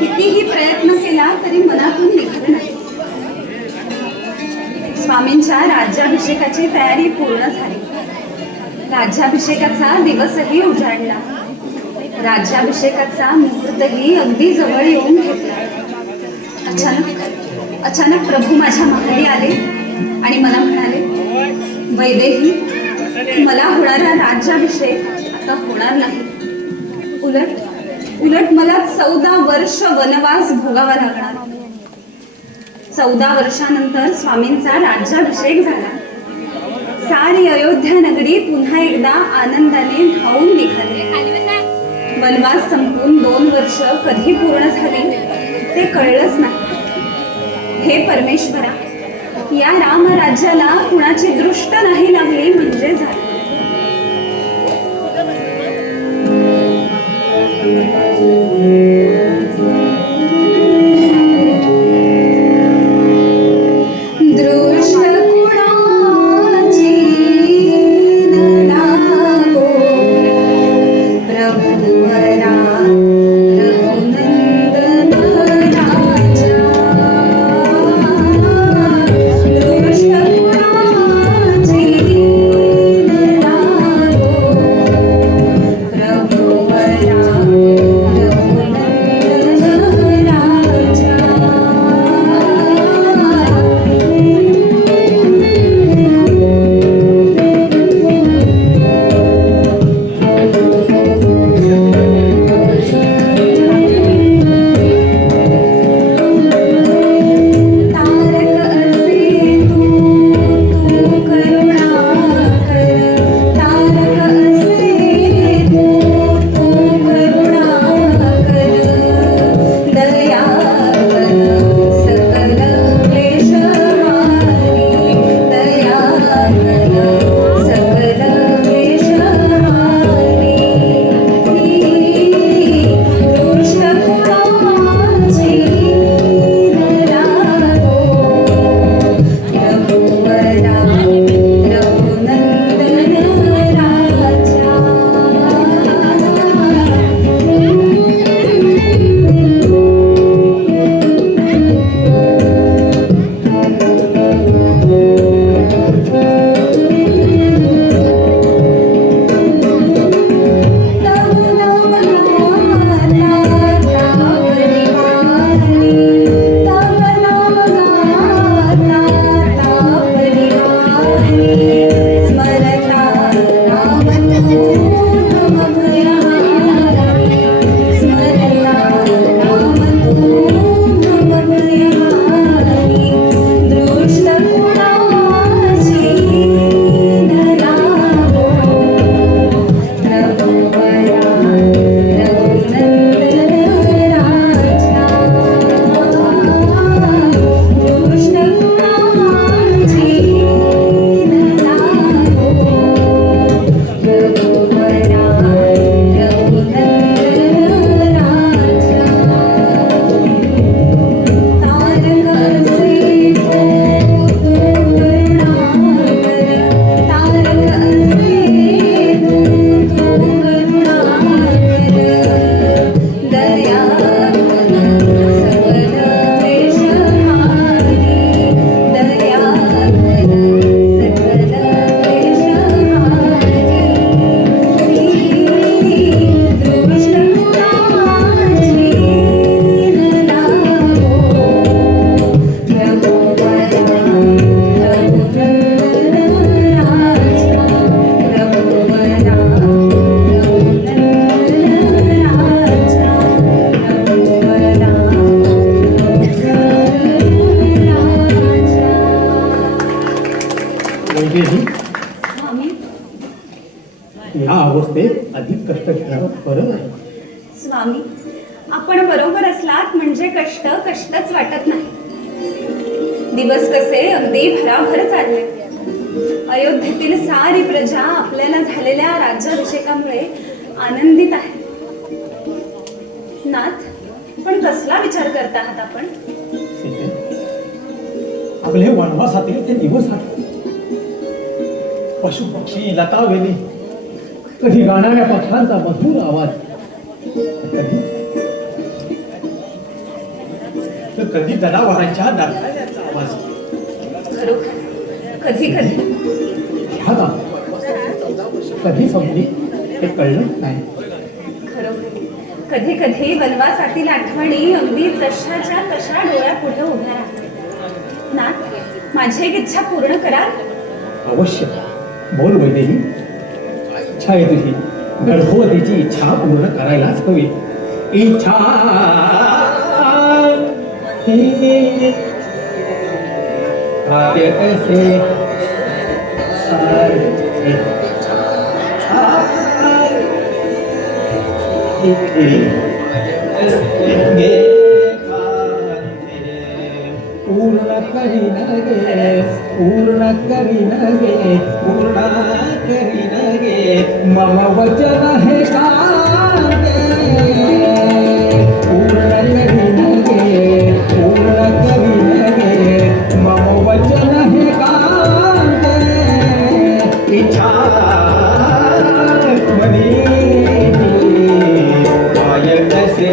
कितीही प्रयत्न केला तरी मनातून निघत नाही. स्वामींच्या राज्याभिषेकाची तयारी पूर्ण झाली. राज्याभिषेकाचा दिवसही उजाडला. राज्याभिषेकाचा मुहूर्तही अगदी जवळ येऊन घेतला. अचानक प्रभू माझ्या माहेरी आले आणि मला म्हणाले, वैदेही, मला होणारा राज्याभिषेक आता होणार नाही. उलट मला 14 वर्ष वनवास भोगावा लागणार. 14 वर्षानंतर स्वामींचा राज्याभिषेक झाला. सारी अयोध्या नगरी पुन्हा एकदा आनंदाने धावून निघाली. वनवास संपून 2 वर्ष कधी पूर्ण झाली ते कळलंच नाही. हे परमेश्वरा, या रामराज्याला कुणाची दृष्ट नाही लागली म्हणजे झालं. या अवस्थेत अधिक कष्ट घेणं बरं नाही. स्वामी, आपण बरोबर असलात म्हणजे कष्ट कष्टच वाटत नाही. दिवस कसे अगदी भराभर चालले. अयोध्येतील सारी प्रजा आपल्याला झालेल्या राज्याभिषेकामुळे आनंदित आहे. नाथ, पण कसला विचार करत आहात आपण? आपले वनवासातील ते दिवस आठवले. पशु पक्षी लता वेली, कधी गाणाऱ्या पक्ष्यांचा मधुर आवाज, कधी जनावरांच्या नरकाळ्याचा आवाज. खरोखर कधी कधी कधी संपली हे कळलंच नाही. खरोखर कधी कधी वनवासातील आठवणी अगदी तशाच्या तशा डोळ्यापुढे उभ्या राहतात. नाथ, माझी एक इच्छा पूर्ण कराल? अवश्य, बोल वैदेही. इच्छा आहे तुझी, गर्भवतीची इच्छा पूर्ण करायलाच हवी. इच्छा कैसे पूर्ण करीन गे, पूर्ण करीन गे, पूर्ण करीन गे, मम वचन हे कांगे. पूर्ण करीन गे, पूर्ण करीन गे, मम वचन हे कांगे. इच्छा मनी पाय कसे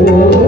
Oh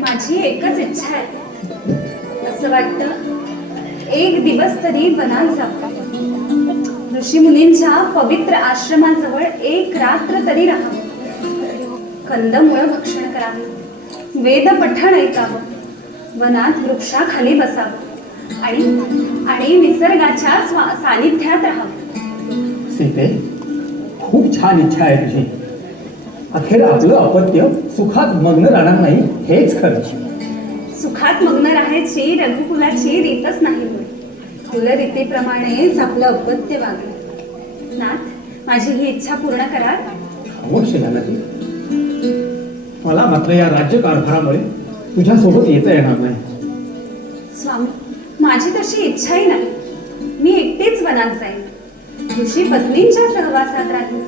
माझी एकच इच्छा आहे. असं वाटतं एक दिवस तरी वनात जावं, ऋषी मुनींच्या पवित्र आश्रमाजवळ एक रात्र तरी राहावं, कंदमुळं भक्षण करावे, वेद पठण ऐकावं, वनात वृक्षाखाली बसावं आणि निसर्गाच्या सानिध्यात राहावं. सीते, खूप छान इच्छा आहे तुझी. अखेर आपलं अपत्य सुखात मग्न राहणार नाही हेच खरं. सुखात मग्न राहायची रघुकुलाची रीतच नाही. कुलरीतीप्रमाणेच आपलं अपत्य वागलं. नाथ, माझी ही इच्छा पूर्ण करा. अवश्य झालं ती. मला मात्र या राज्य कारभारामुळे तुझ्यासोबत येता येणार नाही. स्वामी, माझी तशी इच्छाही नाही. मी एकटीच वनात जाईन, ऋषी पत्नींच्या सहवासात राहील.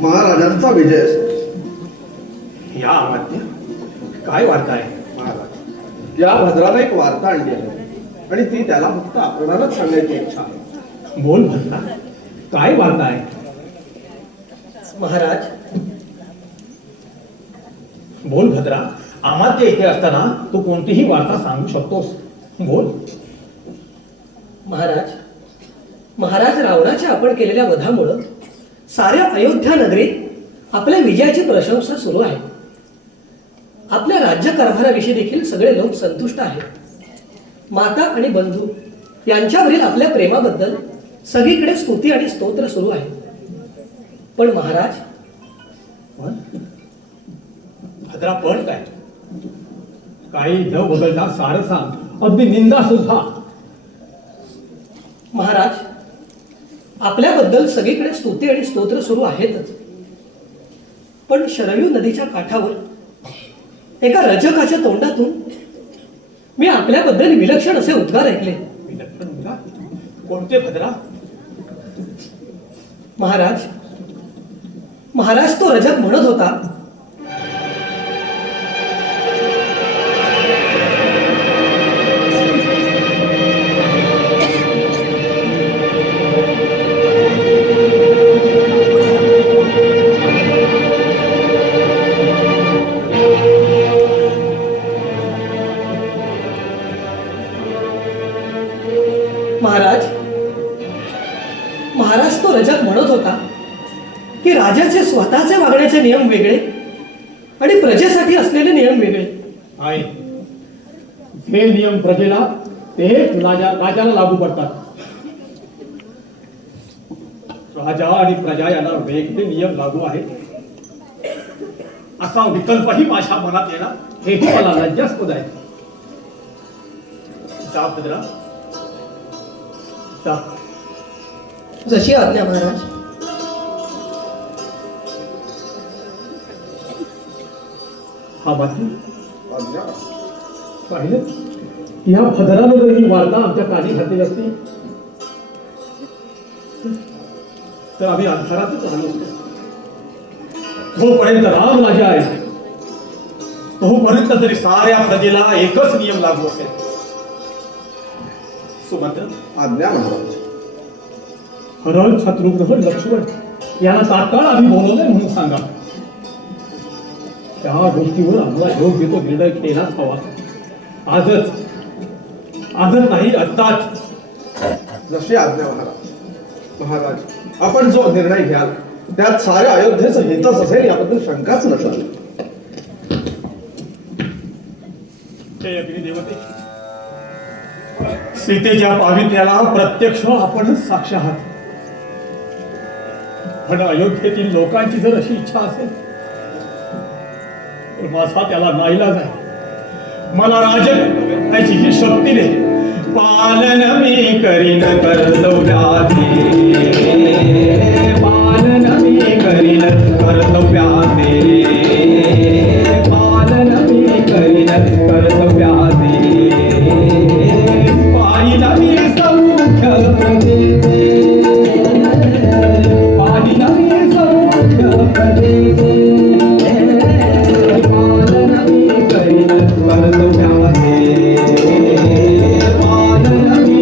महाराजांचा विजय असो. या अमात्य, काय वार्ता आहे? महाराज, या भद्राला एक वार्ता आणली आहे आणि ती त्याला फक्त आपणालाच सांगायची इच्छा आहे. बोल भद्रा, काय वार्ता आहे? महाराज, बोल भद्रा. अमात्य इथे असताना तू कोणतीही वार्ता सांगू शकतोस. बोल. महाराज रावणाच्या आपण केलेल्या वधामुळं साऱ्या अयोध्या नगरीत आपल्या विजयाची प्रशंसा सुरू आहे. आपल्या राज्य कारभाराविषयी देखील सगळे लोक संतुष्ट आहेत. माता आणि बंधू यांच्यावरील आपल्या प्रेमाबद्दल सगळीकडे स्तुती आणि स्तोत्र सुरू आहे. पण महाराज, भद्रा, पण काय? काही न बदलता सारं सांग, अगदी निंदा सुद्धा. महाराज, आपल्याबद्दल सगळीकडे स्तुती आणि स्तोत्र सुरू आहेतच, पण शरयू नदीच्या काठावर एका रजकाच्या तोंडातून मी आपल्याबद्दल विलक्षण असे उद्गार ऐकले. विलक्षण उद्गार? कोणते भद्रा? महाराज, तो रजक म्हणत होता, महाराज तो रजक म्हणत होता की राजाचे स्वतःचे वागण्याचे नियम वेगळे आणि प्रजेसाठी असलेले नियम वेगळे. आहे जे नियम प्रजेला ते राजाला लागू पडतात. राजा आणि प्रजा यांना वेगळे नियम लागू आहेत असा विकल्पही माझ्या मनात येणार हेही मला लज्जास्पद आहे. जा भद्रा जा. जशी आज्ञा महाराज. हा बातमी आज्ञा. पाहिलं या भद्रानं जर ही वार्ता आमच्या कानी घातली असती तर आम्ही अंधारातच राहिलो असतो. जोपर्यंत राम राजा आहे तोपर्यंत तरी साऱ्या प्रजेला एकच नियम लागू असेल. सुमंत्र आज्ञा महाराज. हरण शत्रुघ्न लक्ष्मण यांना तात्काळ आम्ही बोलवलंय म्हणून सांगा. त्या गोष्टीवर आम्हाला योग्य तो निर्णय केलाच हवा. आजच नाही आत्ताच. जशी आज्ञा महाराज. महाराज आपण जो निर्णय घ्याल त्यात साऱ्या अयोध्येचं हितच असेल याबद्दल शंकाच नसेल. हे अग्निदेवते सीतेच्या पावित्र्याला प्रत्यक्ष आपणच साक्ष आहात. पण अयोध्येतील लोकांची जर अशी इच्छा असेल तर माझा त्याला नाईलाज आहे. मला राजयाची ही शक्ती दे. पालन मी करीन कर्तव्याचे. पालन मी करीन कर्तव्याचे. पालन मी करीन कर्तव्याचे. पाहिला मी सौख्य प्रदेशे. पाहिला मी सौख्य प्रदेशे. पालन मी करीन कर्तव्याचे. पालन मी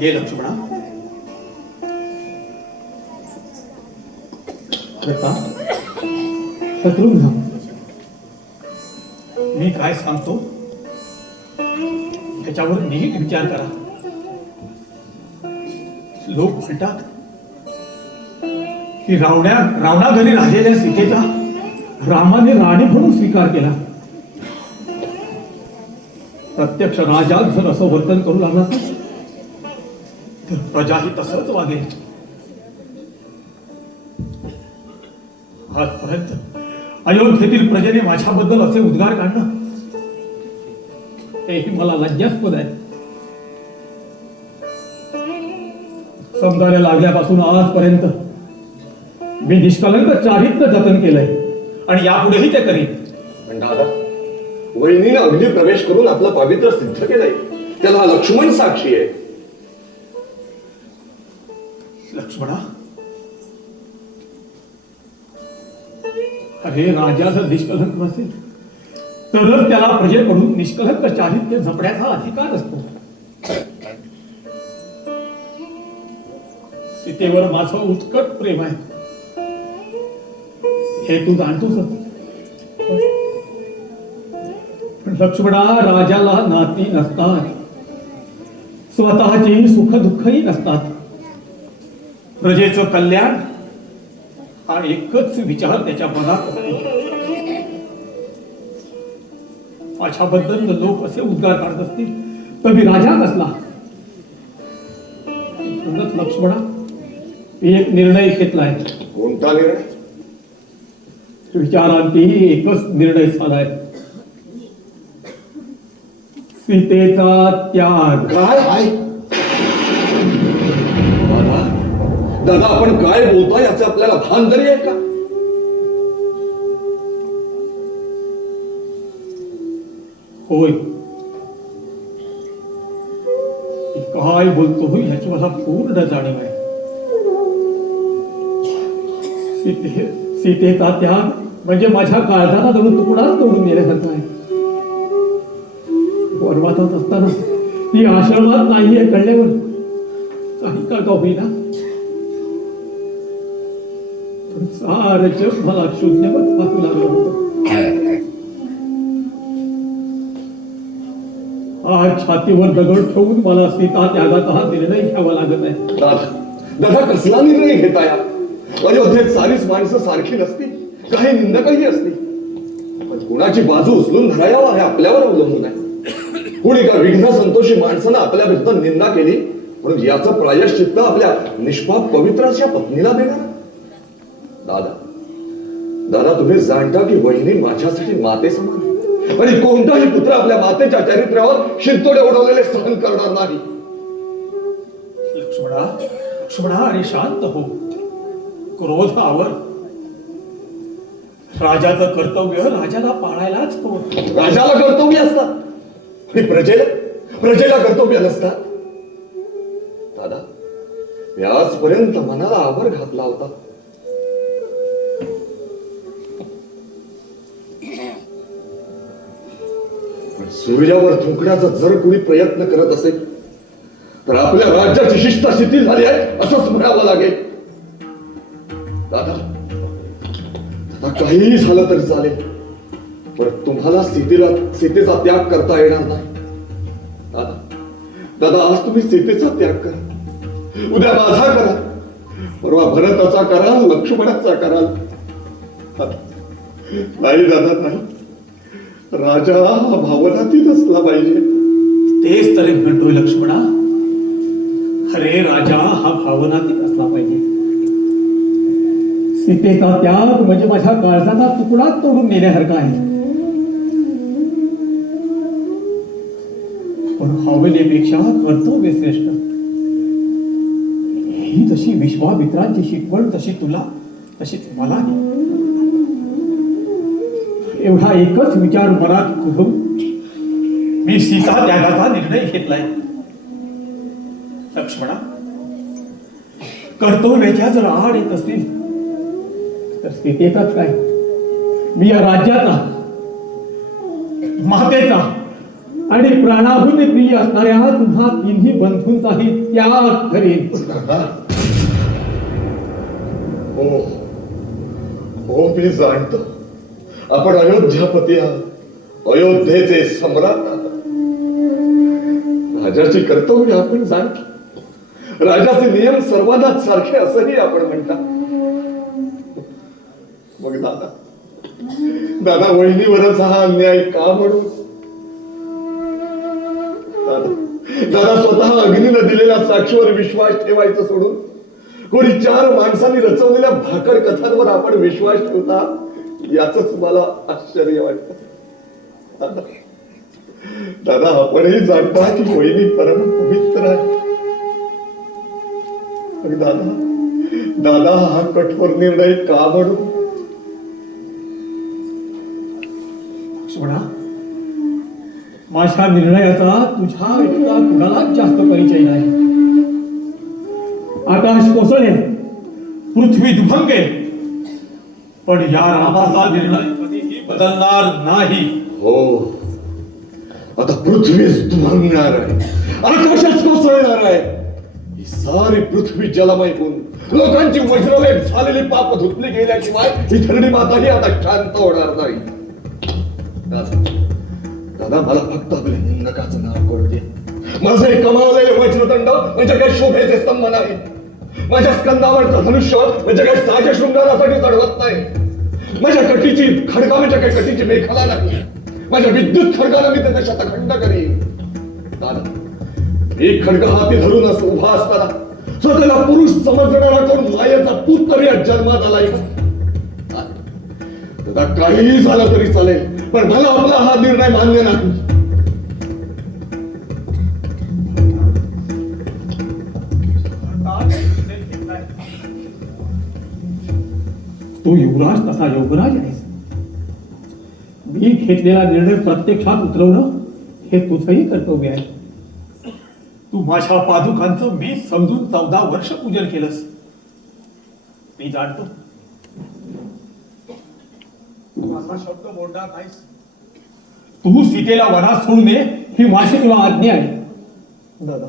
ये लक्ष्मणा. दत्ता, शत्रुघ्न, मी काय सांगतो याच्यावर नीट विचार करा. लोक म्हणतात की रावणाघरी राहिलेल्या सीतेचा रामाने राणी म्हणून स्वीकार केला. प्रत्यक्ष राजा जर असं वर्तन करू लागला तर प्रजाही तसंच वागेल. आजपर्यंत अयोध्येतील प्रजेने माझ्याबद्दल असे उद्गार काढणं हेही मला लज्जास्पद आहे. समजायला लागल्यापासून आजपर्यंत मी निष्कलंक चारित्र्य जतन केलंय आणि यापुढेही ते करीन. पण दादा, वहिनीने अग्नी प्रवेश करून आपलं पावित्र्य सिद्ध केलंय. त्याला लक्ष्मण साक्षी आहे. लक्ष्मणा, अरे राजा जर निष्कलंक नसेल तरच त्याला प्रजेकडून निष्कलंक चारित्र्य जपण्याचा अधिकार असतो. सीतेवर माझं उत्कट प्रेम आहे हे तू जाणतोस. पण लक्ष्मणा, राजाला नाती नसतात, स्वतःची सुख दुःखही नसतात. प्रजेचं कल्याण हा एकच विचार त्याच्या मनात असतो. माझ्याबद्दल लोक असे उद्गार काढत असतील तर मी राजा कसला. म्हणूनच लक्ष्मणा, एक निर्णय घेतलाय. कोणता निर्णय? विचारांती एकच निर्णय झालाय. सीतेचा त्याग. काय? दादा, आपण काय बोलता याचं आपल्याला भान तरी आहे का? होय, मी काय बोलतो ह्याची मला पूर्ण जाणीव आहे. सीतेचा त्याग म्हणजे माझ्या काळजाला जणू तुकडाच तोडून नेल्यासारखं आहे. वनवासात असताना ती आश्रमात नाहीये कळल्यावर काही काळ का होईना सारं जग मला शून्यवत वाचू लागलं होतं. आज छातीवर दगड ठेवून मला सीता त्यागाचा हा निर्णय घ्यावा लागत आहे. दादा, कसला निर्णय घेताय? अयोध्येत सारीच माणसं सारखी नसती, काही निंदकही असती. पण कुणाची बाजू उचलून धरायावा हे आपल्यावर अवलंबून आहे. कोणी का विघ्न संतोषी माणसानं आपल्या विरुद्ध निंदा केली म्हणून याचं प्रायश्चित्त आपल्या निष्पाप पवित्राच्या पत्नीला देणार? दादा, तुम्ही जाणता की वहिनी माझ्यासाठी माते समान आणि कोणताही पुत्र आपल्या मातेच्या चरित्र्यावर शिरतोडे उडवलेले सहन करणार नाही. लक्ष्मणा, अरे शांत हो, क्रोध आवर. राजाचं कर्तव्य राजाला पाळायलाच हवं. राजाला कर्तव्य असतात आणि प्रजेला कर्तव्य नसतात. दादा, याचपर्यंत मनाला आवर घातला होता. पण सूर्यावर थुंकण्याचा जर कोणी प्रयत्न करत असेल तर आपल्या राज्याची शिस्त शिथिल झाली आहे असंच म्हणावं लागेल. दादा, काहीही झालं तरी चालेल, पण तुम्हाला सीतेचा त्याग करता येणार नाही. दादा, आज तुम्ही सीतेचा त्याग करा, उद्या माझा करा, परवा भरताचा कराल, लक्ष्मणाचा कराल. नाही दादा, नाही. राजा हा भावनातीत असला पाहिजे. तेच तरी म्हणतोय लक्ष्मणा. अरे राजा हा भावनातीत असला पाहिजे. सीतेचा त्याग म्हणजे माझ्या काळजाचा तुकडाच तोडून नेल्यासारखा आहे. भावनेपेक्षा कर्तव्य श्रेष्ठ. ही जशी विश्वामित्रांची शिकवण तशी तुला तशीच मलाही. एवढा एकच विचार मनात करून मी सीता त्यागाचा निर्णय घेतलाय. लक्ष्मणा, कर्तव्याच्या जर आड येत असतील तर सीतेचाच काय, मी या राज्याचा, मातेचा आणि प्राणाहून प्रिय असणाऱ्या तुम्हा तिन्ही बंधूंचाही त्याग करेन. हो हो, मी जाणतो आपण अयोध्यापती आहात, अयोध्येचे सम्राट आहात. राजाची कर्तव्य आपण जाणतो, राजाचे नियम सर्वांनाच सारखे असंही आपण म्हणता. मग दादा दादा वहिनीवरच हा अन्याय का म्हणू? दादा स्वतः अग्नीला दिलेल्या साक्षीवर विश्वास ठेवायचं सोडून कोणी चार माणसांनी रचवलेल्या भाकर कथांवर आपण विश्वास ठेवता, याच मला आश्चर्य वाटत. दादा आपणही जाणता की वहिनी परम पवित्र आहे. दादा दादा हा कठोर निर्णय का म्हणू? लक्ष्मणा, माझ्या निर्णयाचा तुझ्या इतका कुणालाच जास्त परिचय नाही. आकाश कोसळेल, पृथ्वी दुभंगेल, पण या रामाचा निर्णय कधीही बदलणार नाही. हो, आता पृथ्वीच दुभंगणार आहे, आकाशच कोसळणार आहे. ही सारी पृथ्वी जलमय होऊन लोकांची वज्रलेप झालेली पाप धुतली गेल्याशिवाय ही धरणी माताही आता शांत होणार नाही. दादा मला फक्त आपल्या निंदकाचं नाव कळू दे. माझे कमावलेले वज्रदंड म्हणजे काही शोभेचे स्तंभ नाही. माझ्या स्कंदावरचं धनुष्य म्हणजे काही साजे शृंगारासाठी चढवत नाही. माझ्या कटीची खडका म्हणजे काही कटीची मेखला नाही. माझ्या विद्युत खडकाला मी त्याचा शतखंड करीन. दादा, एक खडका हाती धरूनच उभा असताना स्वतःला पुरुष समजणारा कोण मायेचा पूत तरी जन्मात आलाय का? दादा, काहीही झालं तरी चालेल, पण मला आपला हा निर्णय मान्य नाही. तू युवराज तसा योगराज आहेस. मी घेतलेला निर्णय प्रत्यक्षात उतरवणं हे तुझंही कर्तव्य आहे. तू माझ्या पादुकांचं मी समजून 14 वर्ष पूजन केलंस. मी जाणतो तू असा शब्द बोलणार नाहीस. तू सीतेला वनात सोडू नये ही माझी तुला आज्ञा आहे. दादा,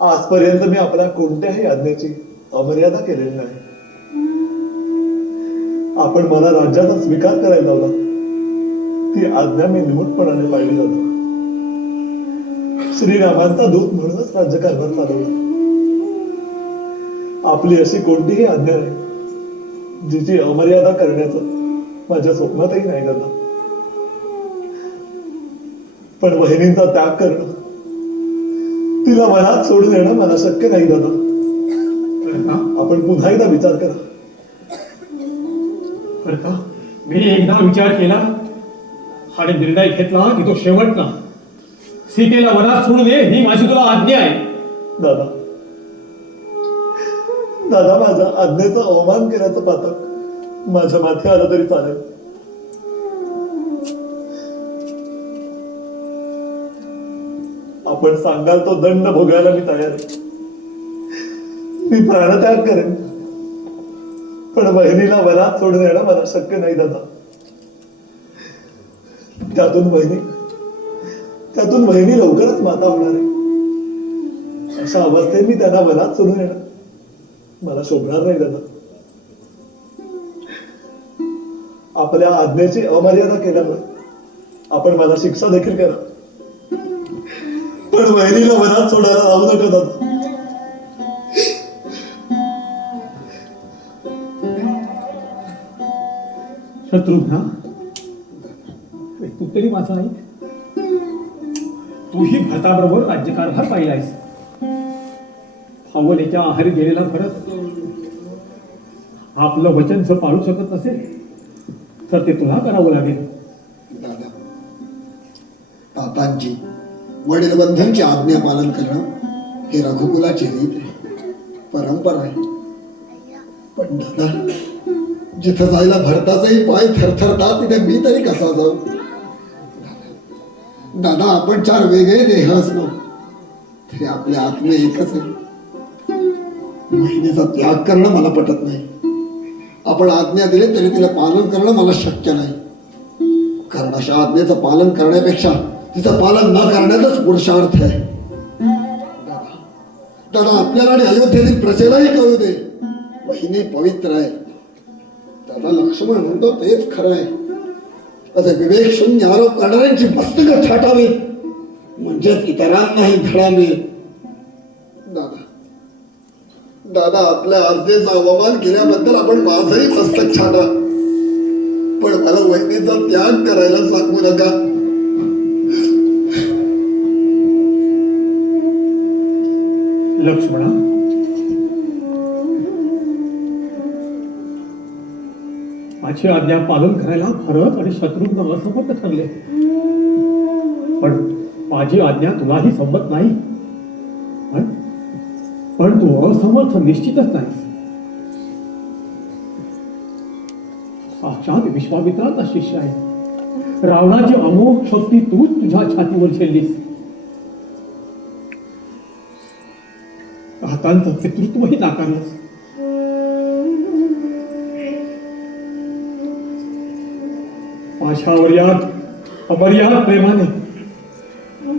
आजपर्यंत मी आपल्या कोणत्याही आज्ञेची अमर्यादा केलेली नाही. आपण मला राज्याचा स्वीकार करायला लावला, ती आज्ञा मी निमूटपणाने पाहिली जातो. श्रीरामांचा दूत म्हणूनच राज्यकारभार चालवला. आपली अशी कोणतीही आज्ञा नाही जिची अमर्यादा करण्याचं माझ्या स्वप्नातही नाही दादा. पण बहिणींचा त्याग करणं, तिला मनात सोडून येणं मला शक्य नाही दादा. आपण पुन्हा एकदा विचार करा. मी एकदा विचार केला आणि निर्णय घेतला की तो शेवटचा. सीतेला वनात सोडू दे ही माझी तुला आज्ञा आहे. दादा दादा, माझ्या आज्ञेचा अवमान केल्याचं पातक माझ्या माथे आलं तरी चालेल. आपण सांगाल तो दंड भोगायला मी तयार आहे. मी प्राणत्याग करेन, पण बहिणीला वनात सोडून येणं मला शक्य नाही दादा. त्यातून बहिणी लवकरच माता होणार आहे. अशा अवस्थेत मी त्यांना वनात सोडून येणं मला शोभणार नाही दादा. आपल्या आज्ञेची अमर्यादा केल्यामुळे आपण मला शिक्षा देखील करा, पण बहिणीला वनात सोडायला लावू नका दादा. शत्रुघ्ना, तू तरी माझा नाही. तूही भरताबरोबर राज्यकारभार पाहिलायस. भावनेच्या आहारी गेलेला भरत आपलं वचन जर पाळू शकत नसेल तर ते तुला करावं लागेल. दादा, आता मातांची वडीलबंधूंची आज्ञा पालन करणं हे रघुकुलाची रीत आहे, परंपरा आहे. पण दादा, जिथं जायला भरताचही पाय थरथरतात तिथे मी तरी कसा जाऊ? दादा, आपण चार वेगळे देह असलो तरी आपले आत्मे एकच आहे. महिनेचा त्याग करणं मला पटत नाही. आपण आज्ञा दिली तरी तिला पालन करणं मला शक्य नाही. कारण अशा आज्ञेचं पालन करण्यापेक्षा तिचं पालन न करण्यातच पुरुषार्थ आहे. दादा, आपल्याला आणि अयोध्येतील प्रजेलाही कळू दे, महिने पवित्र आहे. दादा, लक्ष्मण म्हणतो तेच खरं आहे. असे विवेक शून्य आरोप करणाऱ्यांची मस्तकं छाटावी, म्हणजेच इतरांनाही धडा मिळेल. दादा, आपल्या आज्ञेचा अवमान केल्याबद्दल आपण माझंही मस्तक छाटा, पण मला वहिनीचा त्याग करायला सांगू नका. लक्ष्मणा, माझी आज्ञा पालन करायला भरत आणि शत्रुघ्न असमर्थ ठरले, पण माझी आज्ञा तुलाही संमत नाही. पण तू असमर्थ निश्चितच नाहीस. साक्षात विश्वामित्राचा शिष्य आहे. रावणाची अमोघ शक्ती तूच तुझ्या छातीवर झेललीस. हातांचं पितृत्वही नाकारलंस. माझ्यावर या अमर्याद प्रेमाने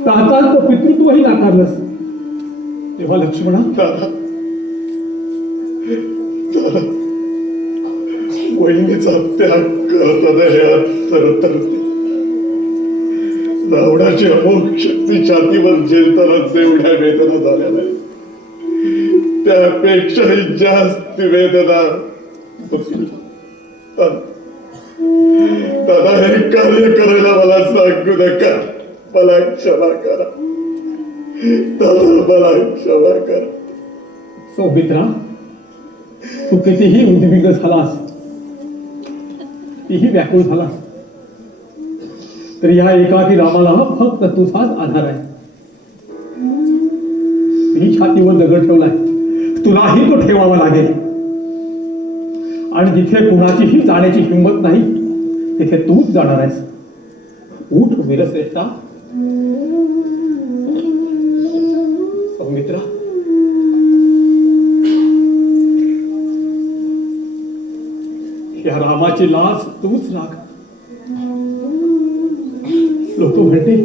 तातांचं पितृत्वही नाकारलंस. तेव्हा लक्ष्मणा, दादा, वहिनीचा त्याग करताना हे तरतरते. रावणाची अमोघ शक्ती छातीवर झेलताना एवढ्या वेदना झाल्या नाही, त्यापेक्षाही जास्त वेदना होतील. दादा, हे कार्य करायला मला सांगू नका. मला क्षमा करा दादा, मला क्षमा करा. सौमित्रा, तू कितीही उद्विग्न झालास, कितीही व्याकुळ झालास, तर या एकाकी रामाला फक्त तुझाच आधार आहे. मी छातीवर दगड ठेवलाय, तुलाही तो ठेवावा लागेल. आणि जिथे कुणाचीही जाण्याची हिंमत नाही तिथे तूच जाणार आहेस. उठ वीरश्रेष्ठा. सौमित्रा, या रामाची लाच तूच राख. लोक म्हणते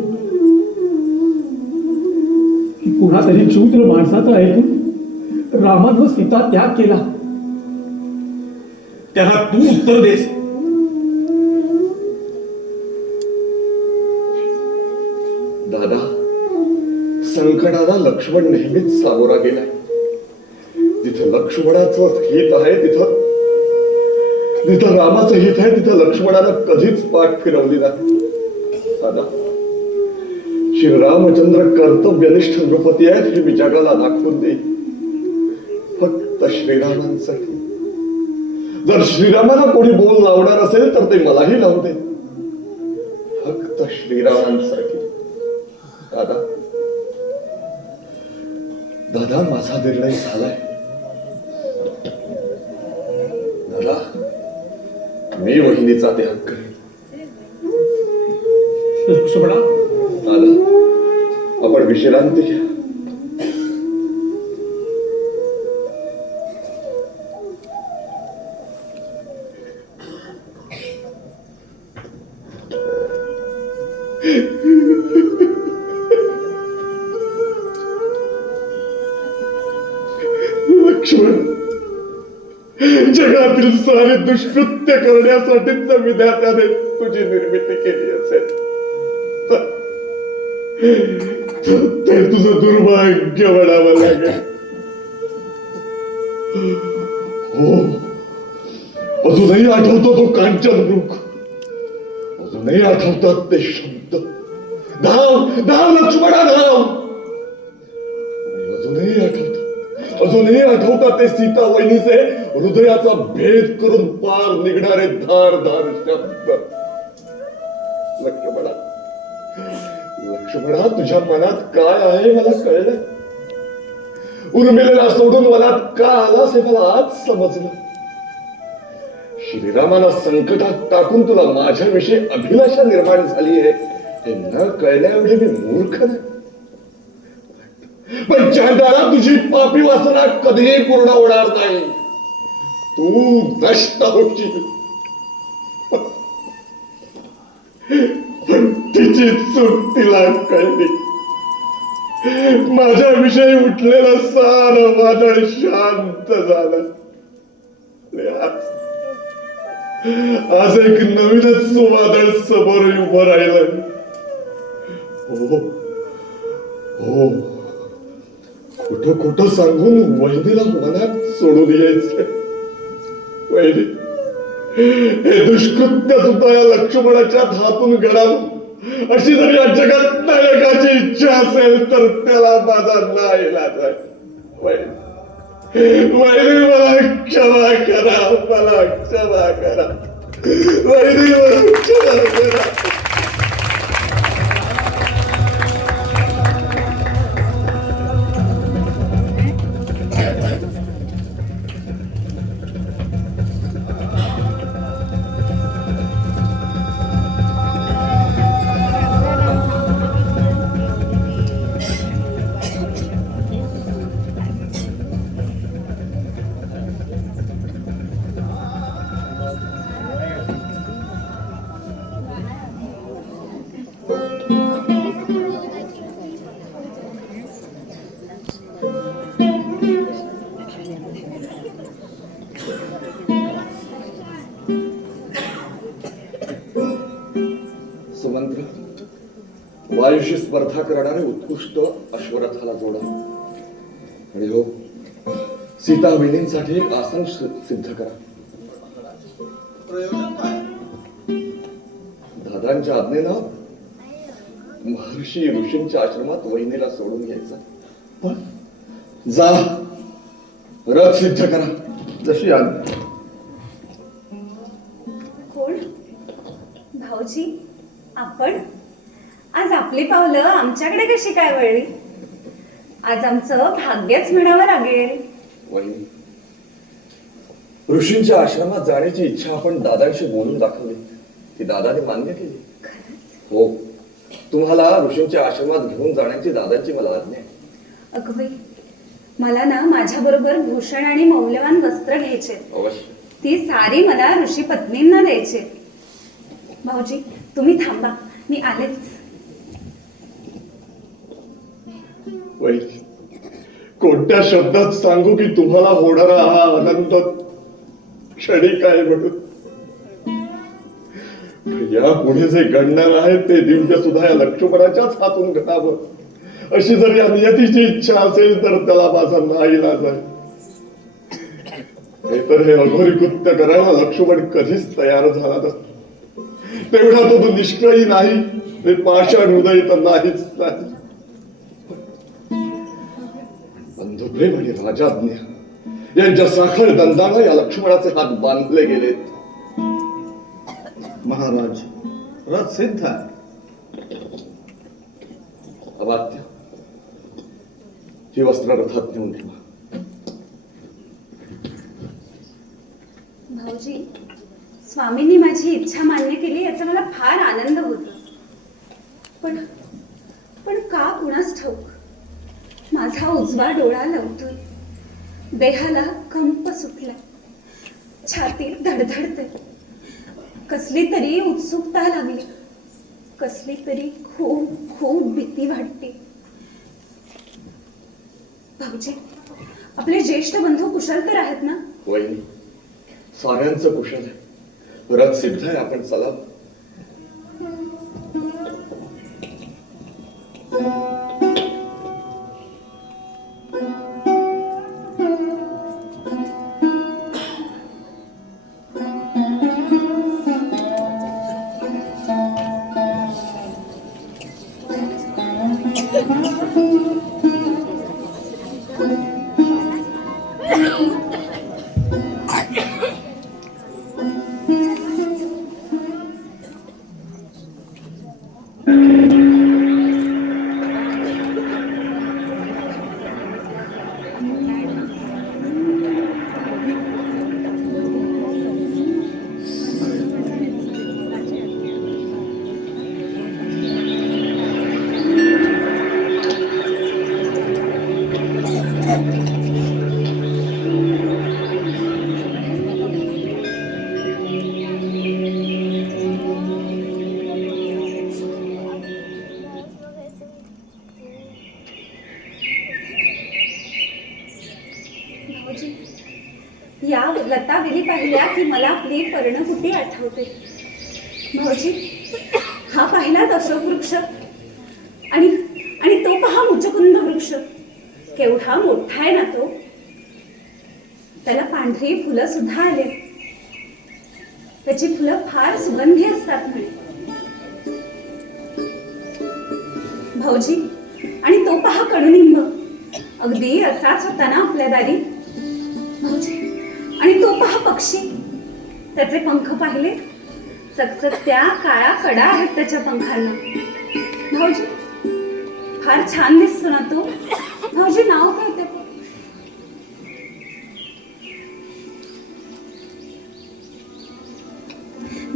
की कुणा तरी क्षुद्र माणसाचं ऐकून रामानं सीता त्याग केला. त्याला तू उत्तर देस. दादा, संकटाला लक्ष्मण नेहमीच सामोरा गेलाय. जिथे लक्ष्मणाचं हित आहे जिथं रामाचं हित आहे तिथं लक्ष्मणानं कधीच पाठ फिरवली नाही. दादा, श्रीरामचंद्र कर्तव्यनिष्ठ नृपती आहेत हे मी जगाला दाखवून देईन. फक्त श्रीरामांसाठी. जर श्रीरामाला कोणी बोल लावणार असेल तर ते मलाही लावू दे. फक्त श्रीरामांसाठी. दादा, माझा निर्णय झालाय. दादा, मी वहिनीचा त्याग करेन. लक्ष्मणा, दादा, आपण विश्रांती घ्या. लक्ष्मण, जगातील सारे दुष्कृत्य करण्यासाठीच विधात्याने तुझी निर्मिती केली असेल तर तुझं दुर्भाग्य म्हणावं लागेल. हो, अजूनही आठवतो तो कांचन वृक्ष, अजूनही आठवतात ते शब्द. धाव धाव लक्ष्मणा धाव. अजूनही आठवतात ते सीता वहिनीचे हृदयाचा भेद करून पार निघणारे धार धार शब्द. लक्ष्मणा, तुझ्या मनात काय आहे मला कळलं. उर्मिलेला सोडून मनात का आलास हे मला आज समजलं. श्रीरामाला संकटात टाकून तुला माझ्याविषयी अभिलाषा निर्माण झाली आहे हे न कळण्याएवढी मी मूर्ख नाही. पण चांडाळा, तुझी पापी वासना कधीही पूर्ण होणार नाही. तू नष्ट होशील. पण तिची चूक तिला कळली. माझ्याविषयी उठलेलं सारं वादळ शांत झालं. आज एक नवीनच वादळ समोर उभं राहिलं. हो हो, खोटं खोटं सांगून वहिनीला मनात सोडून यायचं. वहिनी, हे दुष्कृत्य सुद्धा या लक्ष्मणाच्या हातून घडावं अशी जर या जगात नायकाची इच्छा असेल तर त्याला माझा नाईलाज आहे. वहिनी, मला क्षमा करा, मला क्षमा करा. वहिनी, मला क्षमा करा. सुमंत्र, वायुशी स्पर्धा करणारे उत्कृष्ट अश्वरथाला जोडा. आणि हो, सीता वहिनींसाठी एक आसन सिद्ध करा. दादांच्या आज्ञेनं महर्षी ऋषींच्या आश्रमात वहिनीला सोडून घ्यायचा. पण जा, रथ सिद्ध करा जशी आज्ञा. कोण? भाऊजी, आपण? आज आपली पावलं आमच्याकडे कशी काय वळली? आज आमचं भाग्यच म्हणावं लागेल. वहिनी, ऋषींच्या आश्रमात जाण्याची इच्छा आपण दादांशी बोलून दाखवली. ती दादाने मान्य केली. हो, तुम्हाला ऋषींच्या आश्रमात घेऊन जाण्याची दादांची मला आज्ञा आहे. अगं बाई, मला ना माझ्या बरोबर भूषण आणि मौल्यवान वस्त्र घ्यायचे. अवश्य. ती सारी मला ऋषी पत्नींना द्यायची. भाऊजी, तुम्ही थांबा, मी आलेच. वहिनी, कोणत्या शब्दात सांगू की तुम्हाला होणारा हा आनंद क्षणिक आहे म्हणून. या पुढे जे घडणार आहे ते दिव्य सुद्धा या लक्ष्मणाच्याच हातून घडावं अशी जर या नियतीची इच्छा असेल तर त्याला माझा नाईलाज आहे. तर हे अघोरी कृत्य करायला लक्ष्मण कधीच तयार झाला नसतो. तेवढा तो निष्क्रिय नाही, ते पाषाण हृदय तर नाहीच नाही. बंधुप्रेम आणि राजाज्ञा यांच्या साखळ दंडाला या लक्ष्मणाचे हात बांधले गेलेत. महाराज, रथ सिद्ध आहे. अमात्य, ही वस्त्र रथात नेऊन ठेवा. भाऊजी, स्वामींनी माझी इच्छा मान्य केली याचा मला फार आनंद होतो. पण पण का कुणास ठाऊक माझा उजवा डोळा लवतोय, देहाला कंप सुटला, छातीत धडधडते. कसली तरी उत्सुकता लागली, कसली तरी खूप खूप भीती वाटते. भाऊजी, आपले ज्येष्ठ बंधू कुशल तर आहेत ना? वहिनी, साऱ्यांचं कुशल आहे. रथ सिद्ध आहे, आपण चला. लतावेली पाहिल्या की मला आपली पर्णकुटी आठवते. भाऊजी, हा पाहिलात अशोक वृक्ष आणि आणि तो पहा मुचकुंद वृक्ष. केवढा मोठा आहे ना तो. त्याला पांढरी फुलं सुद्धा आले. त्याची फुलं फार सुगंधी असतात म्हणे. भाऊजी, आणि तो पहा कडुनिंब. अगदी असाच होता ना आपल्या दारी. भाऊजी, आणि तो पहा पक्षी. त्याचे पंख पाहिले. चकचकत्या काळ्या कडा आहेत त्याच्या पंखांना. भाऊजी, फार छान दिसतो ना तो. भाऊजी, नाव काय ते?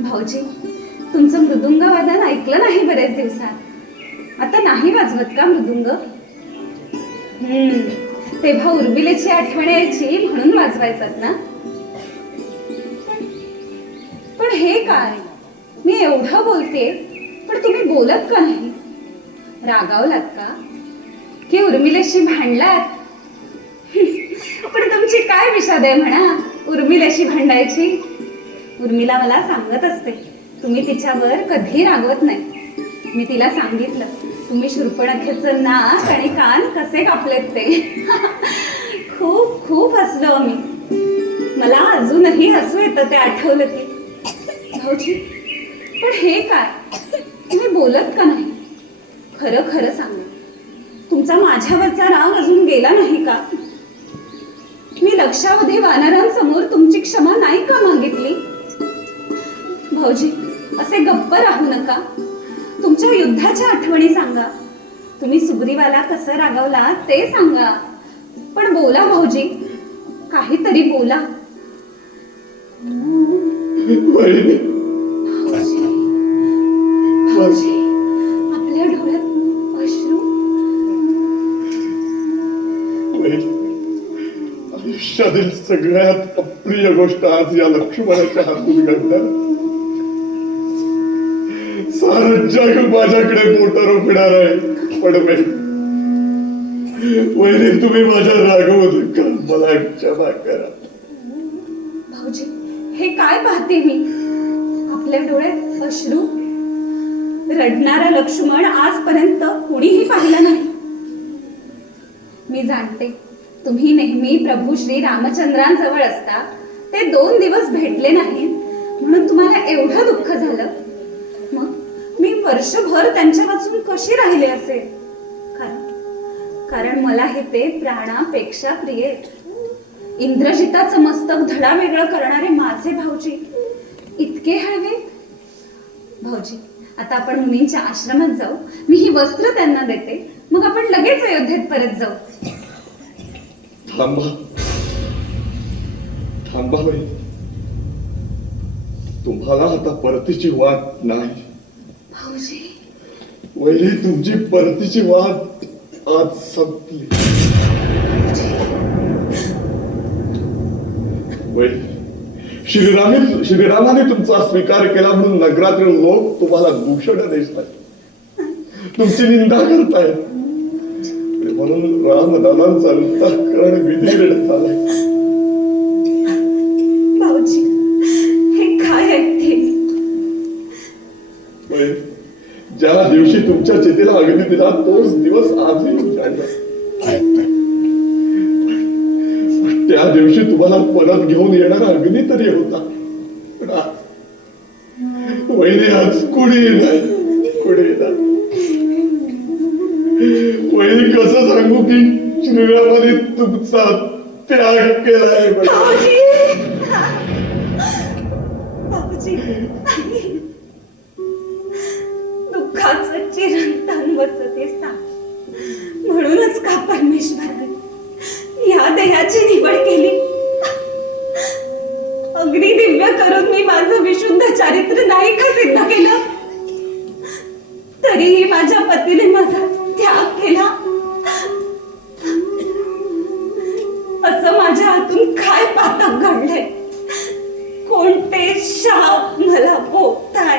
भाऊजी, तुमचं मृदुंग वादन ऐकलं नाही बरेच दिवसात. आता नाही वाजवत का मृदुंग? तेव्हा उर्मिलेची आठवण यायची म्हणून वाजवायचात ना. पण हे काय, मी एवढं बोलते पण तुम्ही बोलत का नाही? रागावलात का की उर्मिलेशी भांडलात? पण तुमची काय विषाद आहे म्हणा उर्मिलेशी भांडायची. उर्मिला मला सांगत असते तुम्ही तिच्यावर कधी रागवत नाही. मी तिला सांगितलं तुम्ही शूर्पणखेचं नाक आणि कान कसे कापलेत ते. खूप खूप हसलो आम्ही. मला अजूनही हसू येतं ते आठवलं की. भाऊजी, पण हे काय, तुम्ही बोलत का नाही? खरं खरं सांगा, तुमचा माझ्यावरचा राग अजून गेला नाही का? मी लक्षावधी वानरांसमोर तुमची क्षमा नाही का मागितली? भाऊजी, असे गप्प राहू नका. तुमच्या युद्धाच्या आठवणी सांगा. तुम्ही सुग्रीवाला कसं रागवला ते सांगा. पण बोला भाऊजी, काहीतरी बोला. वहिनी, भाऊजी, आपल्या डोळ्यात अश्रू. वहिनी, आयुष्यातील सगळ्यात अप्रिय गोष्ट आज या लक्ष्मणाच्या हातून घडणार. सारं जग माझ्याकडे बोट रोखणार आहे. पण वहिनी, तुम्ही माझ्या रागवत का? मला क्षमा करा. भाऊजी, हे काय पाहते मी? आपल्या डोळ्यात अश्रू. रडणारा लक्ष्मण आजपर्यंत कुणीही पाहिला नाही. मी जाणते तुम्ही नेहमी प्रभू श्री रामचंद्रांजवळ असता. ते 2 दिवस भेटले नाहीत म्हणून तुम्हाला एवढं दुःख झालं. मग मी वर्षभर त्यांच्या वाचून कशी राहिले असेल? कारण मला हे ते प्राणापेक्षा प्रिय. इंद्रजिताचं मस्तक धडा वेगळं करणारे माझे भाऊजी इतके हळवे. भाऊजी, आता आपण मुनींच्या आश्रमात जाऊ. मी ही वस्त्र त्यांना देते. मग आपण लगेच अयोध्येत परत जाऊ. थांबा थांबा बाई. तुम्हाला आता परतीची वाट नाही. भाऊजी, वहिनी, तुमची परतीची वाट आज संपली. श्रीरामाने तुमचा स्वीकार केला म्हणून नगरातील लोक तुम्हाला दूषण देतात, तुमची निंदा करतायत. म्हणून रामदादांचा अंतःकरण विदीर्ण झालाय. भाऊजी, हे काय ऐकते? ज्या दिवशी तुमच्या चितेला अग्नी दिला तोच दिवस आजही उजाडला. त्या दिवशी तुम्हाला परत घेऊन येणारा अग्नी तरी होता. पण वहिनी, आज कुणी नाही. वहिनी, कसं सांगू की श्रीरामाने तुमचा त्याग केलाय. भाऊजी, दुःखाचं चिरंतन बसते सा. म्हणूनच का परमेश्वराने या देहाची निवड केली? अग्नी दिव्य करून मी माझं विशुद्ध चारित्र्य नाही का सिद्ध केलं? तरीही माझ्या पतीने माझा त्याग केला. असं माझ्या हातून काय पातक घडलंय? कोणते शाप मला भोगताय?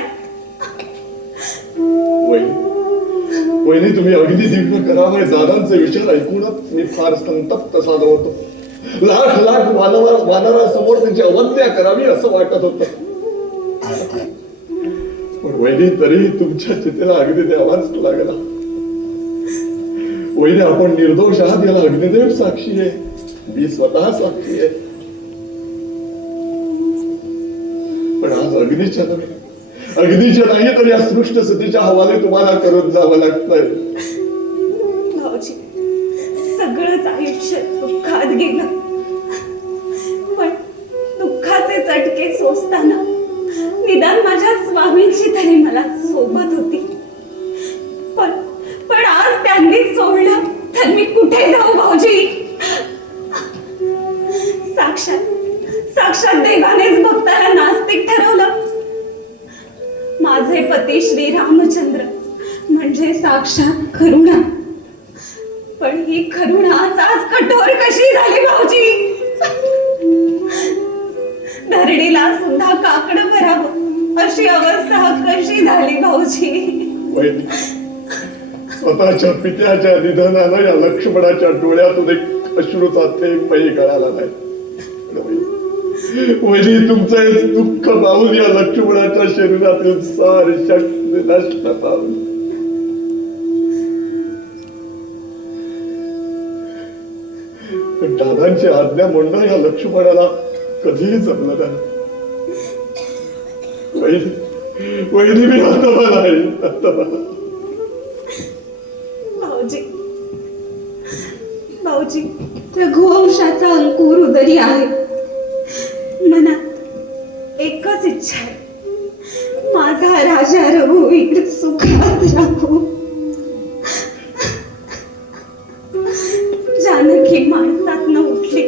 वहिनी, तुम्ही अगदी दिव्य करावं दादांचे विचार ऐकूनच मी फार संतप्त झालो होतो. लाख लाख वानरासमोर त्यांची अवज्ञा करावी असं वाटत होत. पण वहिनी तरी तुमच्या चितेला अगदी द्यावाच लागला. वहिनी आपण निर्दोष आहात याला अग्निदेव साक्षी आहे, मी स्वतः साक्षी आहे. पण आज अग्नीच्या नाही तर या सृष्ट सतीच्या हवाले तुम्हाला करून जावं लागतंय. भाऊजी, सगळंच आयुष्य दुःखात गेलं, पण दुःखाचे चटके सोसताना निदान माझ्या स्वामींची तरी मला सोबत होती. पण आज त्यांनी सोडलं तर मी कुठे जाऊ भाऊजी? साक्षात देवानेच भक्ताला नास्तिक ठरवलं. माझे पती श्री रामचंद्र म्हणजे साक्षात करुणा, पण ही करुणा आज कठोर कशी झाली भाऊजी? धरणीला सुद्धा काकडं भरावं अशी अवस्था कशी झाली भाऊजी? वहिनी, स्वतःच्या पित्याच्या निधनानं या लक्ष्मणाच्या डोळ्यातून एक अश्रूचा थेंबही गळाला नाही. वहिनी, तुमचं हे दुःख पाहून या लक्ष्मणाच्या शरीरातील सारी शक्ती नष्ट पाहून दादांची आज्ञा म्हणणं या लक्ष्मणाला कधीही जमलं नाही. वहिनी, मी हतबल आहे, हतबल. भाऊजी, रघुवंशाचा अंकुर उदरी आहे. मनात एकच इच्छा आहे, माझा राजा रघुवीर सुखात राहो. जानकी माणसात न उठली,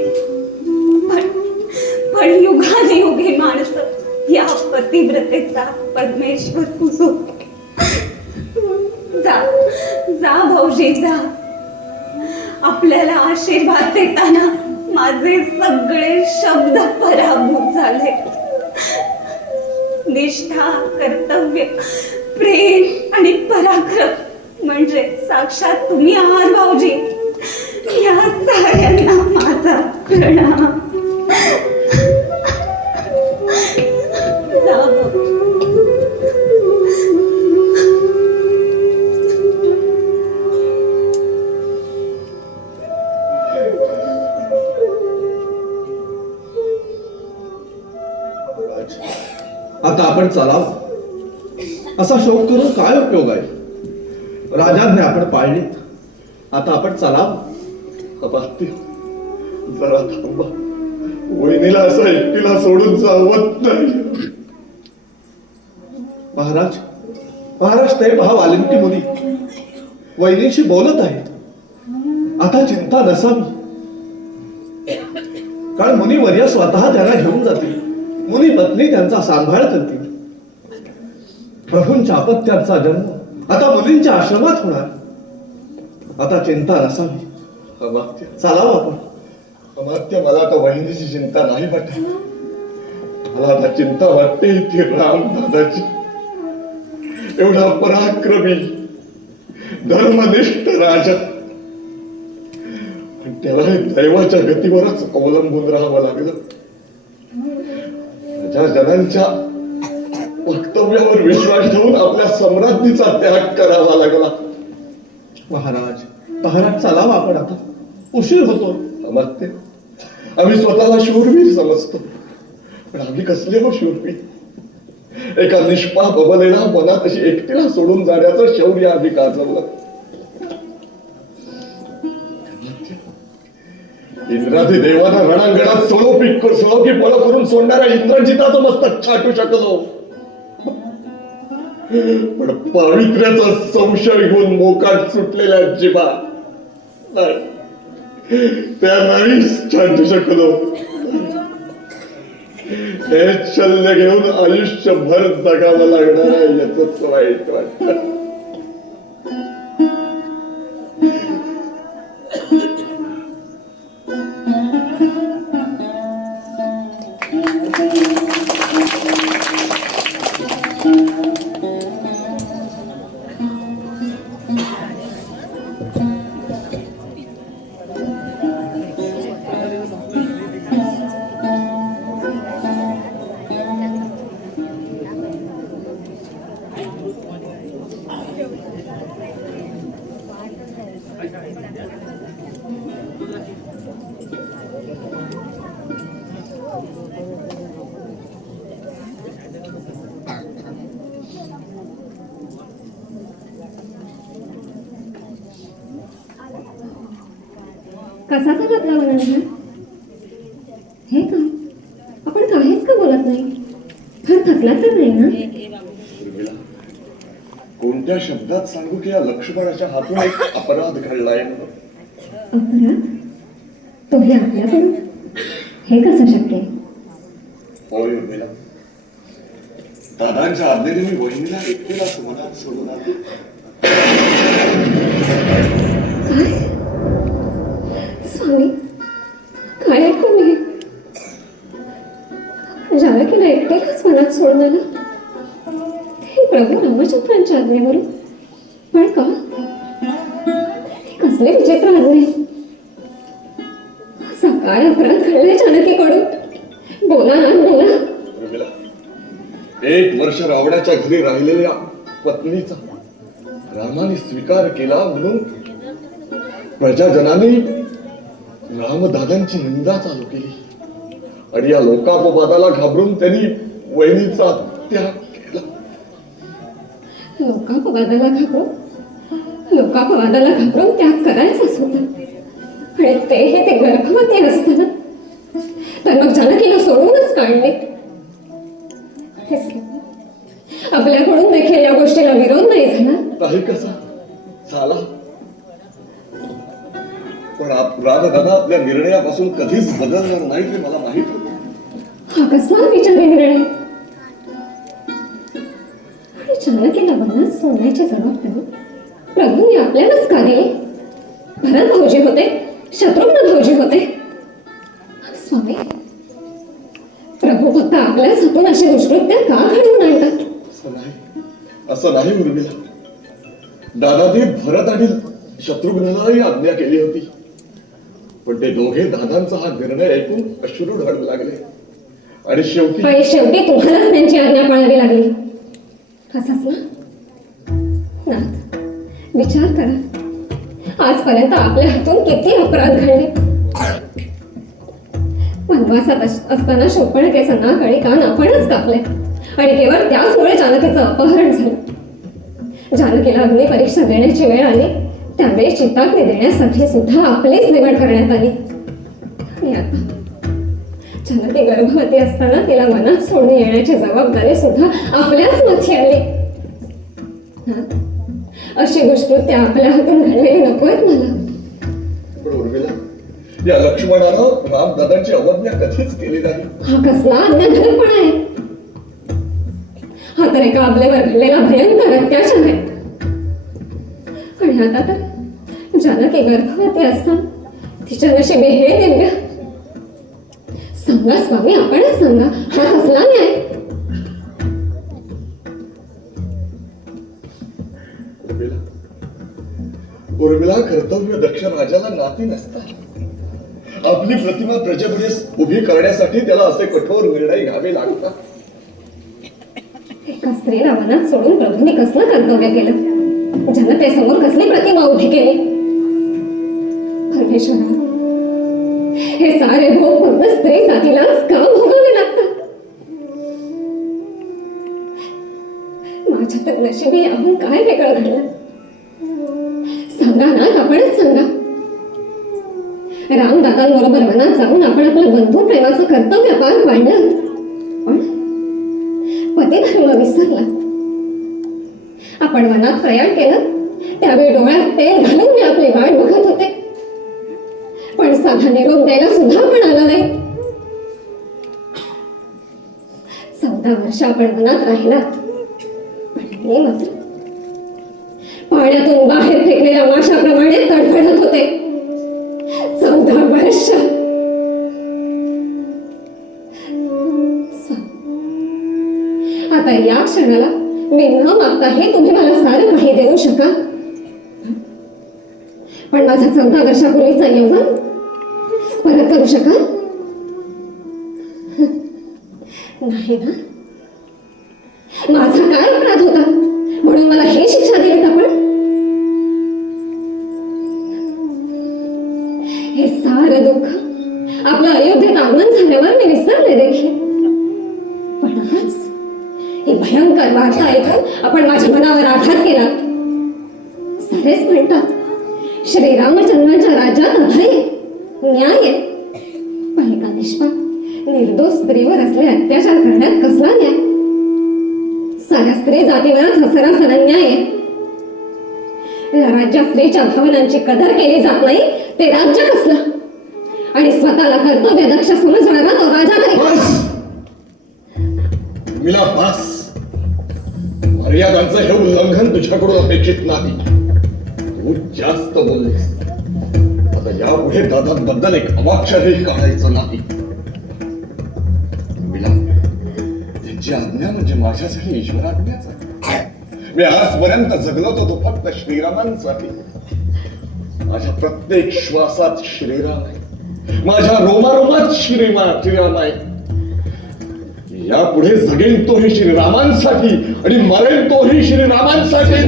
पण युगानुयुगे माणसं या पतिव्रतेचा परमेश्वर पुजो. जा भाऊजी, जा. आपल्याला आशीर्वाद देताना माझे सगळे शब्द पराभूत झाले. निष्ठा, कर्तव्य, प्रेम आणि पराक्रम म्हणजे साक्षात तुम्ही आहात भाऊजी. या साऱ्यांना माझा प्रणाम. जा भाऊजी. आता आपण चालावं, असा शोक करून काय उपयोग आहे? राजाज्ञे आपण पाळलीत, आता आपण चालावं. अपात्य, जरा थांबा. वहिनीला असं एकटीला सोडून जावत नाही. महाराज ते पहा, वाल्मिकी मुनी वहिनीशी बोलत आहेत. आता चिंता नसावी, कारण मुनी वर्य स्वतः त्यांना घेऊन जातील. मुनी पत्नी त्यांचा सांभाळ करतील. प्रभूंच्या अपत्यांचा जन्म आता मुलींच्या आश्रमात होणार. आता चिंता नसावी. अमात्य, चालावं आपण. अमात्य, मला आता वहिनीची चिंता नाही वाटत. मला आता चिंता वाटते ती रामदादाची. एवढा पराक्रमी धर्मनिष्ठ राजा, त्याला दैवाच्या गतीवरच अवलंबून राहावं लागलं. जनांच्या वक्तव्यावर विश्वास ठेवून आपल्या सम्राज्ञीचा त्याग करावा लागला. महाराज चालावा आपण, आता उशीर होतो. अमात्य, आम्ही स्वतःला शूरवीर समजतो, पण आम्ही कसले हो शूरवीर? एका निष्पाप अबलेला मनात अशी एकटीला सोडून जाण्याचं शौर्य आम्ही गाजवलं. इंद्रादी देवाना रणांगणात सोळोकी पळ करून सोडणाऱ्या इंद्रजिताचं मस्तक छाटू शकलो, पण पावित्र्याचा संशय घेऊन मोकाट सुटलेल्या जिबा त्या नाहीच छाटू शकलो. हे शल्य घेऊन आयुष्यभर जगावं लागणार आहे, याच वाईट वाटत. कसा झाला आपला वनविहार? हे काय, आपण काहीच का बोलत नाही? फार थकला तर नाही ना? उर्मिला, कोणत्या शब्दात सांगू की या लक्ष्मणाच्या हातून एक अपराध घडलाय? अपराध? तोही आपल्याकडून? हे कसं शक्य आहे? होय उर्मिला, दादांच्या आज्ञेने मी वहिनीला एकटीला मनात सोडून आलो. काय? स्वामी, काय ऐकून मी? जानकीला एकटेलाच मनात सोडून आलं? हे प्रभू रामचंद्रांच्या आज्ञेवरून? पण का? हे कसले विचित्र आज्ञे! असा काय अपराध घडलाय जानकीकडून? बोला ना, बोला. उर्मिला, 1 वर्ष रावणाच्या घरी राहिलेल्या पत्नीचा रामाने स्वीकार केला म्हणून प्रजाजनाने रामदादांची निंदा चालू केली आणि या लोकापवादाला घाबरून त्यांनी वहिनीचा त्याग केला. लोकापवादाला घाबरून त्याग करायचाच होता. आणि ते गर्भवती असताना तर मग जानकीला सोडूनच काढले. आपल्याकडून देखील या गोष्टीला विरोध नाही झाला. काही कसा झाला, पण रामदादा आपल्या निर्णयापासून कधीच बदलणार नाही हे मला माहित होतं. हा कसला विचारी निर्णय? आणि जानकीला वनात सोडण्याची जबाबदारी प्रभूंनी आपल्यालाच का दिली? भरत भाऊजी होते, शत्रुघ्न भाऊजी होते. स्वामी, प्रभू फक्त आपल्याच हातून अशी दुष्कृत्य का घडवून आणतात? असं नाही उर्मिला. दादाने भरत आणि शत्रुघ्नालाही आज्ञा केली होती, पण ते दोघे दादांचा हा निर्णय ऐकून अश्रू ढळू लागले आणि शेवटी तुम्हालाच त्यांची आज्ञा पाळावी लागली. असंच ना? नाथ, विचार करा, आजपर्यंत आपल्या हातून किती अपराध घडले. वनवासात असताना शोपणकेसांना कळी कान आपणच कापले आणि केवळ त्याचमुळे जानकीचं अपहरण झालं. जानकीला अग्निपरीक्षा देण्याची वेळ आली त्यावेळी चिताग्नी देण्यासाठी सुद्धा आपलीच निवड करण्यात आली. आणि आता जानकी गर्भवती असताना तिला मनात सोडून येण्याची जबाबदारी सुद्धा आपल्याच माथी आली. अशी दुष्कृत्य आपल्या हातून घडलेली नकोत मला. पण उर्मिला, या लक्ष्मणानं रामदादांची अवज्ञा कधीच केली नाही. हा कसला अज्ञानपणा आहे? हा तर एका आपल्यावर घडलेला भयंकर अत्याचार आहे. आणि आता तर जानकी गर्भवती असताना तिच्या नशिबी हे दिव्य. सांगा स्वामी, आपणच सांगा, हा कसला न्याय? उर्मिला, कर्तव्य दक्ष राजाला नाती नसतात. आपली प्रतिमा प्रजेपुढे उभी करण्यासाठी त्याला असे कठोर निर्णय घ्यावे लागतात. एका स्त्रीला वनात सोडून प्रभूंनी कसलं कर्तव्य केलं? जनतेसमोर कसली प्रतिमा उभी केली? परमेश्वरा, हे सारे भोग फक्त स्त्री जातीलाच का भोगावे लागतात? माझ्या तर नशिबी याहून काय वेगळं घडलं? सांगा ना, आपणच सांगा. रामदादांबरोबर वनात जाऊन आपण आपलं बंधू प्रेमाचं कर्तव्य पार पाडलं, पण पतिधर्म विसरला. आपण वनात प्रयाण केलं त्यावेळी डोळ्यात तेल घालून मी आपली वाट बघत होते, पण साधा निरोप द्यायला सुद्धा पण आला नाही. 14 वर्ष आपण वनात राहिलात, पण मी मात्र पाण्यातून बाहेर फेकलेल्या माशाप्रमाणे तडफडत होते. 14 वर्ष. आता या क्षणाला मी न मागताही तुम्ही मला सारं काही देऊ शकाल, पण माझा 14 वर्षापूर्वीचा यौवन परत करू शकाल? नाही ना? माझा काय अपराध होता म्हणून मला हे शिक्षा दिलीत आपण? हे सारं दुःख आपलं अयोध्येत आगमन झाल्यावर मी विसरले देखील, पण आज ही भयंकर वार्ता ऐकून आपण माझ्या मनावर आघात केला. सारेच म्हणतात श्रीरामचंद्रांच्या राज्यात अभय, न्याय आहे. पण एका निष्पाप निर्दोष स्त्रीवर असले अत्याचार करण्यात कसला न्याय? साऱ्या स्त्री जातीवरच हा सरासर अन्याय आहे. या राज्यात स्त्रीच्या भावनांची कदर केली जात नाही ते राज्य कसलं? आणि स्वतःला कर्तव्यदक्ष समजणारा तो राजा तरी बस मिला बस. मर्यादांचं हे उल्लंघन तुझ्याकडून अपेक्षित नाही. तू जास्त बोललीस. आता यापुढे दादांबद्दल एक अवाक्षरही काढायचं नाही. मिला, त्यांची आज्ञा म्हणजे माझ्यासाठी ईश्वराज्ञाच आहे. मी आजपर्यंत जगलो तो फक्त श्रीरामांसाठी. माझ्या प्रत्येक श्वासात श्रीराम आहे. माझ्या रोमारोमात श्रीराम आहे. यापुढे जगेन तोही श्रीरामांसाठी आणि मरेन तोही श्रीरामांसाठी.